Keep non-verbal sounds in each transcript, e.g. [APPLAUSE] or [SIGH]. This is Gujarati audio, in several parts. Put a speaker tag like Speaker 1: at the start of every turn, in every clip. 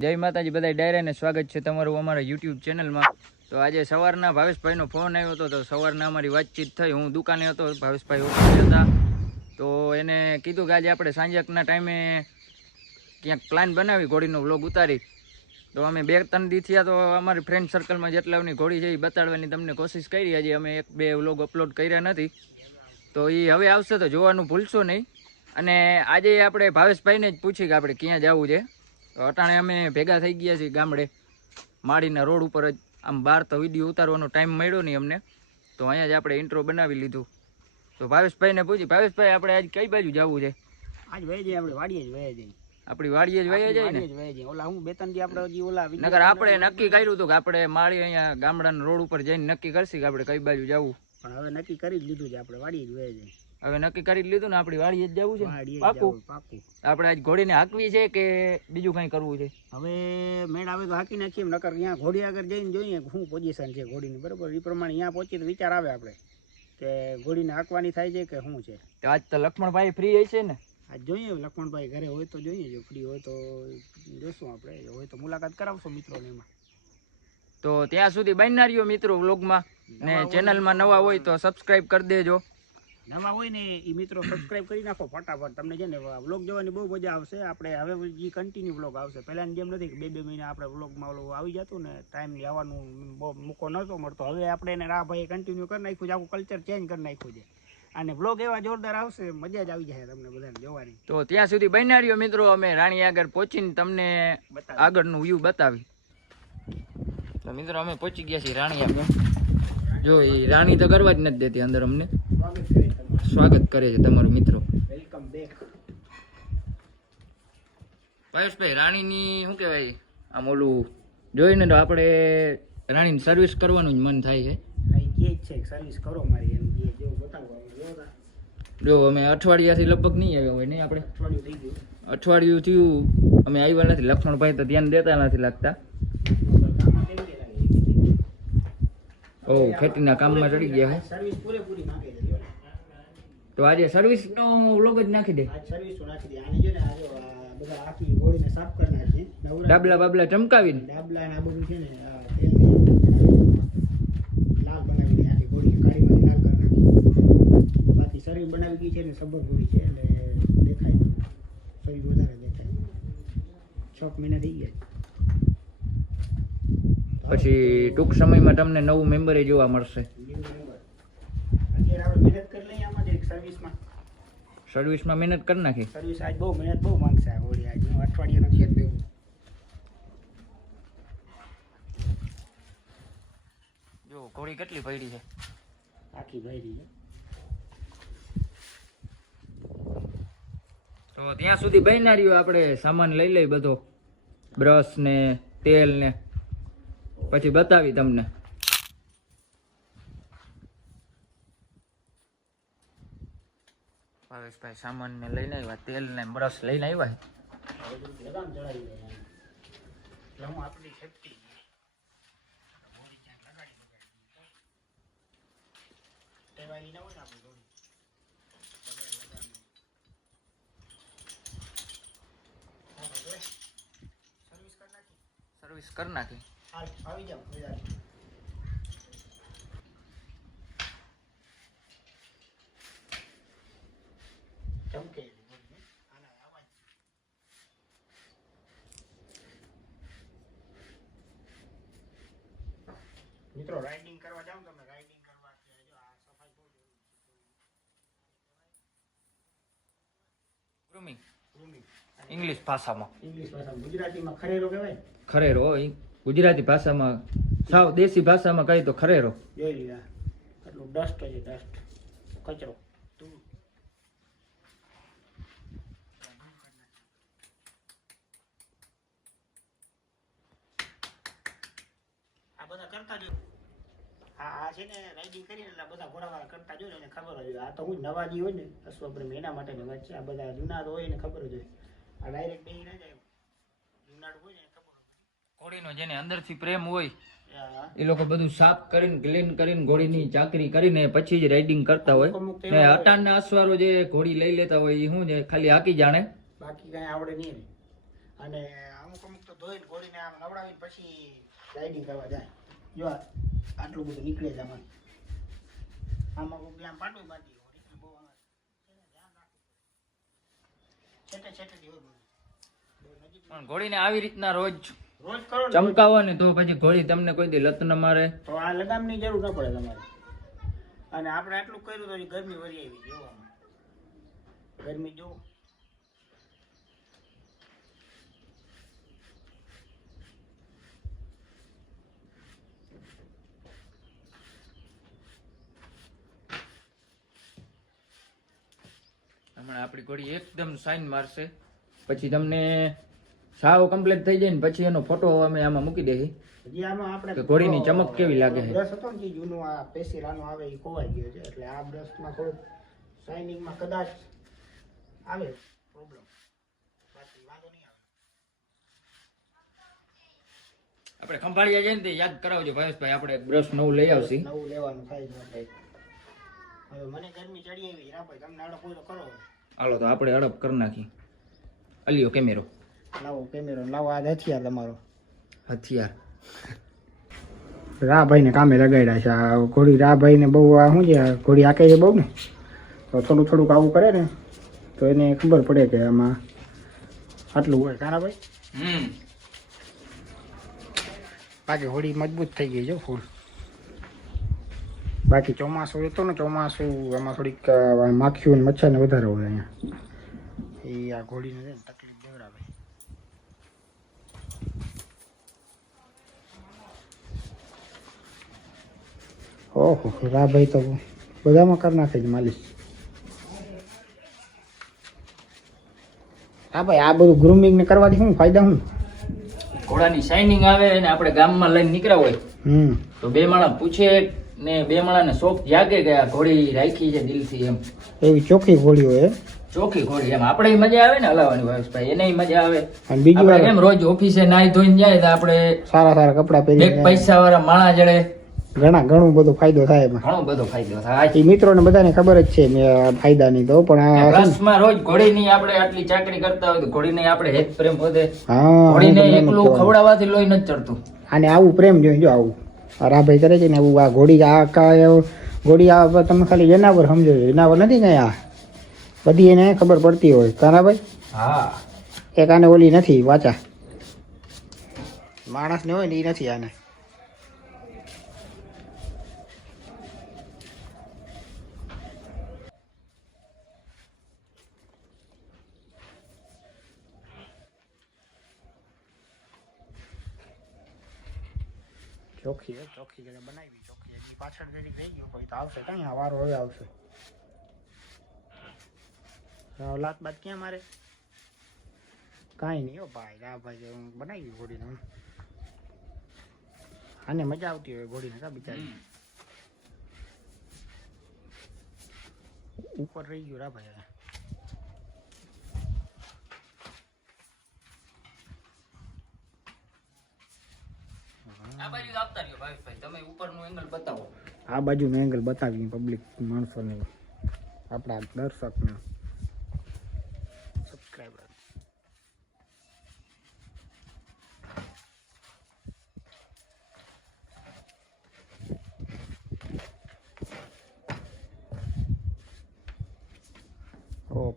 Speaker 1: જય માતાજી બધા ડાયરાને સ્વાગત છે તમારું અમારા યુટ્યુબ ચેનલમાં તો આજે સવારના ભાવેશભાઈનો ફોન આવ્યો હતો, તો સવારના અમારી વાતચીત થઈ. હું દુકાને હતો, ભાવેશભાઈ હતા. તો એને કીધું કે આજે આપણે સાંજકના ટાઈમે ક્યાંક પ્લાન બનાવી, ઘોડીનો વ્લોગ ઉતારી. તો અમે બે ત્રણ દી થયા, તો અમારી ફ્રેન્ડ સર્કલમાં જેટલાની ઘોડી છે એ બતાડવાની તમને કોશિશ કરી. હજી અમે એક બે વ્લોગ અપલોડ કર્યા નથી. તો એ હવે આવશે તો જોવાનું ભૂલશો નહીં. અને આજે આપણે ભાવેશભાઈને જ પૂછી કે આપણે ક્યાં જવું છે. અટાણે અમે ભેગા થઈ ગયા છીએ ગામડે. માળીના રોડ ઉપર જ આમ બહાર તો વીડિયો ઉતારવાનો ટાઈમ મળ્યો નહીં અમને. તો અહીંયા જ આપણે ઇન્ટ્રો બનાવી લીધું. તો ભાવેશભાઈને પૂછી ભાવેશભાઈ આપણે આજ કઈ બાજુ જવું છે?
Speaker 2: આજ વહી જઈએ આપણે વાડીએ જ વહી જઈએ.
Speaker 1: આપણી વાડીએ જ વહી જાય ને?
Speaker 2: ઓલા હું બે ત્રણ દી આપણે હજી ઓલા
Speaker 1: નકર આપણે નક્કી કર્યું હતું કે આપણે માળી અહીંયા ગામડાના રોડ ઉપર જઈને નક્કી કરશી કે આપણે કઈ બાજુ જવું.
Speaker 2: પણ હવે નક્કી કરી જ લીધું છે આપણે વાડીએ જ વહી જઈએ.
Speaker 1: હવે નક્કી કરી લીધું ને આપણી વાડીએ જ જવું છે? પાકું. આપણે આજ ઘોડીને હાંકવી છે કે બીજું કંઈ કરવું છે?
Speaker 2: હવે મેળ આવે તો હાકી નાખીએ નકર અહીંયા ઘોડી આગળ જઈને જોઈએ શું પોઝિશન છે ઘોડીની. બરોબર એ પ્રમાણે અહીંયા પહોંચીએ તો વિચાર આવે આપણે કે ઘોડીને હાંકવાની થાય છે કે શું છે.
Speaker 1: આજ તો લક્ષ્મણભાઈ ફ્રી હશે ને?
Speaker 2: આજ જોઈએ લક્ષ્મણભાઈ ઘરે હોય તો જોઈએ જો ફ્રી હોય તો જોશું આપણે. હોય તો મુલાકાત કરાવશું મિત્રોને એમાં.
Speaker 1: તો ત્યાં સુધી બનનારીઓ મિત્રો વ્લોગમાં ને ચેનલમાં નવા હોય તો સબસ્ક્રાઈબ કરી દેજો.
Speaker 2: નવા હોય ને એ મિત્રો સબસ્ક્રાઇબ કરી નાખો ફટાફટ. તમને છે ને વ્લોગ જોવાની બહુ મજા આવશે. આપણે હવે જે કન્ટિન્યુ વ્લોગ આવશે. પહેલાની જેમ નથી કે બે બે મહિના આપણે વ્લોગમાં ઓલું આવી જતું ને ટાઈમ આવવાનું બહુ મૂકો નહોતો મળતો. હવે આપણે એને આ ભાઈ કન્ટિન્યુ કરી નાખ્યું છે. આખું કલ્ચર ચેન્જ કરી નાખ્યું છે. અને વ્લોગ એવા જોરદાર આવશે મજા જ આવી જાય તમને બધાને જોવાની.
Speaker 1: તો ત્યાં સુધી બનના મિત્રો. અમે રાણી આગળ પહોંચીને તમને આગળનું વ્યૂ બતાવી. તો મિત્રો અમે પહોંચી ગયા છીએ રાણી આગળ. જો એ રાણી તો કરવા જ નથી દેતી અંદર અમને.
Speaker 2: સ્વાગત કરે
Speaker 1: છે તમારો મિત્રો.
Speaker 2: વેલકમ બેક
Speaker 1: પરેશભાઈ રાણીની શું કહેવાય આમ ઓલું જોઈને તો આપણે રાણીની સર્વિસ કરવાનું જ મન થાય છે.
Speaker 2: છે સર્વિસ કરો મારી એમ જે બતાવો
Speaker 1: જો અમે અઠવાડિયાથી લગભગ નહીં આવ્યા હોય નહીં આપણે?
Speaker 2: અઠવાડિયું થઈ ગયું.
Speaker 1: અઠવાડિયું થયું અમે આવ્યા નથી. લક્ષ્મણભાઈ તો ધ્યાન દેતા નથી લાગતા. ઓ ખેતીના કામમાં ચડી ગયા છે
Speaker 2: સર્વિસ પૂરેપૂરી માંગે છે જો ને.
Speaker 1: તો આજે સર્વિસનો વ્લોગ જ નાખી દે.
Speaker 2: આજ સર્વિસ નાખી દે. આની જો ને આજે આ બધા આખી ગોળીને સાફ કરી નાખી.
Speaker 1: ડાબલા બાબલા ચમકાવીને.
Speaker 2: ડાબલા ને આ બધું છે ને લાલ બનાવીને આખી ગોળી કાળીમાંથી લાલ કરી નાખી. બાકી સર્વિસ બનાવી ગઈ છે ને સબર ગોળી છે એટલે દેખાય. શરીર વધારે દેખાય. છ મહિના થઈ ગયા
Speaker 1: પછી ટૂંક સમયમાં તમને નવું મેમ્બર જોવા મળશે
Speaker 2: New member. અત્યારે આપણે મહેનત કરી લઈએ આમાં જરીક સર્વિસમાં
Speaker 1: સર્વિસમાં મહેનત કરી નાખી.
Speaker 2: સર્વિસ આજ બહુ મહેનત બહુ માંગશે હોળી આજ હું અઠવાડિયાનો છે જ
Speaker 1: જો ઘોડી કેટલી ભરી છે?
Speaker 2: આખી ભરી છે.
Speaker 1: તો ત્યાં સુધી બહેનારીઓ રહ્યો આપણે સામાન લઈ લઈ બધો. બ્રશ ને તેલ ને પછી બતાવી તમને. ભાવેશભાઈ સામાન ને લઈને આવ્યા તેલ ને બ્રશ લઈને આવ્યા
Speaker 2: સર્વિસ કરી નાખી. આવી એટલે હું આપણી સેફટી ટેવાયેલી ના હોય ને આપણી ગોળી. હવે લગામ. હા, હવે સર્વિસ કરી નાખી
Speaker 1: સર્વિસ કરી નાખી
Speaker 2: હાલ આવી જાઓ બધા ચમકે એવી ગોળી, હે? આના આવા જ. મિત્રો રાઇડિંગ કરવા જાવ તમે રાઇડિંગ કરવા કે જો આ સફાઈ બહુ જરૂરી
Speaker 1: ગ્રુમિંગ ઇંગ્લિશ ભાષામાં.
Speaker 2: ઇંગ્લિશ ભાષામાં. ગુજરાતીમાં ખરેરો કહેવાય?
Speaker 1: ખરેરો ગુજરાતી ભાષામાં સાવ દેશી ભાષામાં કહી તો ખરેરો.
Speaker 2: જોઈ લીધા આટલું ડસ્ટ છે ડસ્ટ કચરો ધૂળ. આ બધા કરતા જો હા આ છે ને રાઇડિંગ કરીને એટલે બધા ઘોડાવાળા કરતા જો એને ખબર હોય. આ તો હું નવાજી હોય ને અશ્વપ્રેમ એના માટેની વાત છે. આ બધા જુનાર હોય એને ખબર જ હોય. આ ડાયરેક્ટ બે ના જાય. જુનાર હોય એને ખબર
Speaker 1: ઘોડીનો જેને અંદરથી પ્રેમ હોય એ લોકો બધું સાફ કરીને ક્લીન કરીને ઘોડીની ચાકરી કરીને પછી જ રાઇડિંગ કરતા હોય. ને અટાણના અસવારો જે ઘોડી લઈ લેતા હોય એ શું છે? ખાલી હાકી જાણે.
Speaker 2: બાકી કાંઈ આવડે નહીં અને અમુક અમુક તો ધોઈને ઘોડીને આમ નવડાવીને પછી રાઇડિંગ કરવા જાય. જો આટલું બધું નીકળે છે આમાં આમાં કોઈ આમ પાટું બાંધી હોય. બહુ છેટે
Speaker 1: પણ ઘોડીને આવી રીતના રોજ
Speaker 2: રોજ કરો
Speaker 1: ચમકાવો ને તો પછી ઘોડી તમને કોઈ દી લત ન મારે.
Speaker 2: તો આ લગામની જરૂર ન પડે તમારે. અને આપણે આટલું કર્યું તો ગરમી વરી આવી જો ગરમી જો
Speaker 1: હમણાં આપણી ઘોડી એકદમ સાઈન મારશે. પછી તમને સાવ કમ્પ્લીટ થઈ જાય ને પછી એનો ફોટો અમે આમાં મૂકી દઈએ.
Speaker 2: હજી આમાં આપણે
Speaker 1: ઘોડીની ચમક કેવી લાગે છે?
Speaker 2: બ્રશ હતો ને જે જૂનું આ પેશિયલ આનું આવે એ ખોવાઈ ગયો છે. એટલે આ બ્રશમાં થોડુંક શાઇનિંગમાં કદાચ આવે. પ્રોબ્લેમ બાકી વાંધો નહીં આવે.
Speaker 1: આપણે ખંભાળિયા જઈને તે યાદ કરાવજો ભાવેશભાઈ આપણે બ્રશ નવું લઈ આવશી.
Speaker 2: નવું લેવાનું થાય છે હવે મને ગરમી ચડી આવી રાભાઈ તમને આડો પૂરો કરો
Speaker 1: હાલો તો આપણે અડપ કરી નાખી. અલ્યો કેમેરો.
Speaker 2: નવો કેમેરો નવો આજ હથિયાર તમારો.
Speaker 1: હથિયાર.
Speaker 2: રાભાઈને કામે લગાડ્યા છે. આ ઘોડી રાભાઈને બહુ આ શું છે ઘોડી આકે છે બહુ ને તો થોડું થોડુંક આવું કરે ને તો એને ખબર પડે કે આમાં આટલું હોય. કાના ભાઈ?
Speaker 1: હમ.
Speaker 2: બાકી હોડી મજબૂત થઈ ગઈ છે ફૂલ. બાકી ચોમાસું હતું ને ચોમાસું એમાં થોડીક માખીઓ ને મચ્છર ને વધારે હોય અહીંયા. એ આ ઘોડીને છે ને તકલીફ દેવડાવે. ઓહો રાભાઈ તો બધામાં કરી નાખે છે માલિશ. હા ભાઈ આ બધું ગ્રુમિંગ ને કરવાથી શું ફાયદા શું?
Speaker 1: ઘોડાની શાઇનિંગ આવે અને આપણે ગામમાં લઈને નીકળ્યા હોય તો બે માણસ પૂછે ને બે માળાને શોખ જાગે આ ઘોડી રાખી છે દિલથી એમ.
Speaker 2: એવી ચોખ્ખી ઘોડી હોય
Speaker 1: ચોખ્ખી ઘોડી એમ. આપણે મજા આવે ને હલાવવાની ભાવેશભાઈ એને મજા આવે.
Speaker 2: અને બીજી વાર
Speaker 1: એમ રોજ ઓફિસે નાઈ ધોઈને જાય તો આપણે
Speaker 2: સારા સારા કપડા પહેરી એક
Speaker 1: પૈસા વાળા માણા જડે.
Speaker 2: ઘણા ઘણું બધો ફાયદો થાય એમાં.
Speaker 1: ઘણો બધો ફાયદો થાય.
Speaker 2: એ મિત્રોને બધાને ખબર જ છે ફાયદાની તો પણ આ ને,
Speaker 1: રોજ ઘોડીની આપણે આટલી ચાકરી કરતા હોય તો ઘોડીને આપણે હેત પ્રેમ વધે. ઘોડીને એકલું ખવડાવવાથી લોહી નથી ચડતું.
Speaker 2: અને આવું પ્રેમ જોઈએ જો આવું. રાભાઈ કરે છે ને એવું આ ઘોડી આ કા એવું ઘોડી આ પર તમે ખાલી જનાવર સમજો છો. જનાવર નથી કઈ આ. બધી એને ખબર પડતી હોય. તારા ભાઈ?
Speaker 1: હા.
Speaker 2: એક આને ઓલી નથી વાચા. માણસ ને હોય ને એ નથી આને. ચોખ્ખી હે, ચોખ્ખી જગ્યા બનાવી ચોખ્ખી એની પાછળ જરીક રહી ગયું પછી તો આવશે. કઈ આ વારો હવે આવશે. હવે લાત બાત ક્યાં મારે? કાંઈ નહીં હો ભાઈ આ ભાઈ હું બનાવી ઘોડીને હું. આને મજા આવતી હોય ઘોડીને કા બિચારી? ઉપર રહી ગયું રા ભાઈ
Speaker 1: આ બાજુ આવતા એંગલ બતાવો.
Speaker 2: આ પબ્લિક માણસોને. આપણા દર્શકને. સબસ્ક્રાઈબર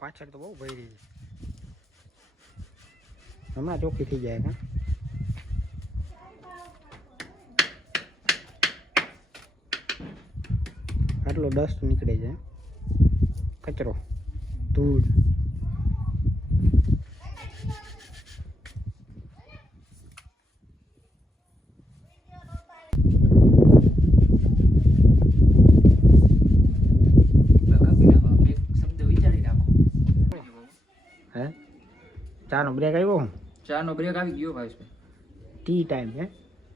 Speaker 2: પાછળ તો બહુ ભરી હમણાં ચોખ્ખી થઈ જાય હા આટલો ડસ્ટ નીકળે છે. કચરો. ધૂળ. ચાનો બ્રેક આવ્યો હું
Speaker 1: ચાનો બ્રેક આવી ગયો ભાઈ
Speaker 2: ટી ટાઈમ હે?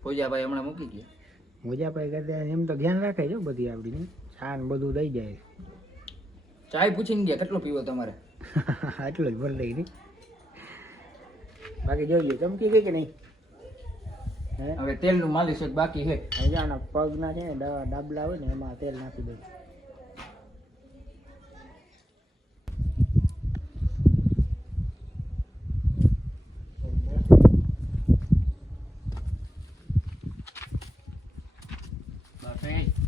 Speaker 1: ફોજાભાઈ હમણાં મૂકી ગયા.
Speaker 2: મોજાભાઈ કરતા એમ તો ધ્યાન રાખે છે બધી આપણી છાન બધું દઈ જાય.
Speaker 1: ચાય પૂછીને ગયા કેટલો પીવો તમારે? [LAUGHS]
Speaker 2: આટલો જ ભરી દઈ બાકી જોઈએ ચમકી ગઈ કે નહીં?
Speaker 1: હવે તેલનું માલિશ એક બાકી છે.
Speaker 2: હજાના પગના છે ને ડાબલા હોય ને એમાં તેલ નાખી દઉં. Hey.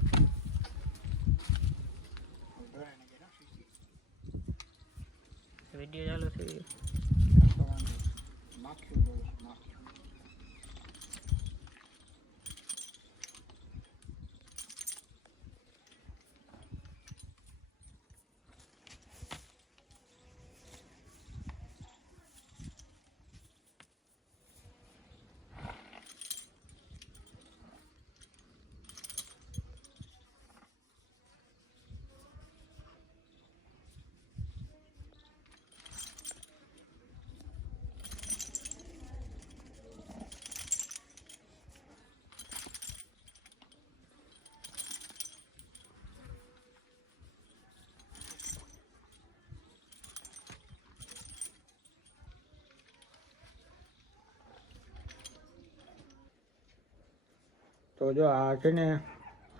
Speaker 2: તો જો આ છે ને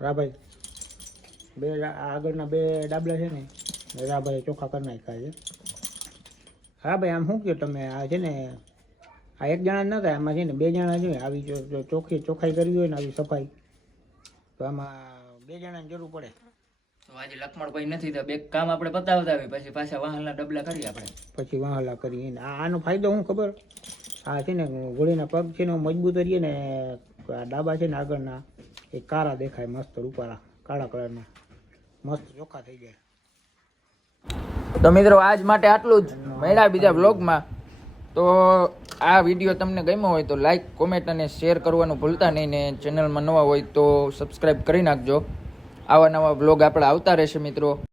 Speaker 2: રાભાઈ બે આ આગળના બે ડાબલા છે ને રાભાઈ ચોખ્ખા કરી નાખ્યા છે. હા ભાઈ આમ શું કહો તમે? આ છે ને આ એક જણા ન થાય આમાં છે ને બે જણા છે આવી જો ચોખ્ખી ચોખ્ખાઈ કરવી હોય ને આવી સફાઈ. તો આમાં બે જણાની જરૂર પડે.
Speaker 1: તો આજે લખમણભાઈ નથી તો બે કામ આપણે પતાવતા આવી પછી પાછા વાહનના ડબલા કરીએ આપણે.
Speaker 2: પછી વહાલા કરી આ આનો ફાયદો શું ખબર? આ છે ને ઘોડીના પગ છે ને મજબૂત રહીએ ને આ ડાબા છે ને આગળના, એ કાળા દેખાય મસ્ત રૂપાળા, કાળા કલરના. મસ્ત ચોખ્ખા થઈ જાય.
Speaker 1: તો મિત્રો, આજ માટે આટલું જ. મળ્યા બીજા બ્લોગમાં તો આ વીડિયો તમને ગમ્યો હોય તો લાઈક કોમેન્ટ અને શેર કરવાનું ભૂલતા નહીં ને ચેનલમાં નવા હોય તો સબસ્ક્રાઈબ કરી નાખજો. આવા નવા બ્લોગ આપણે આવતા રહેશે મિત્રો.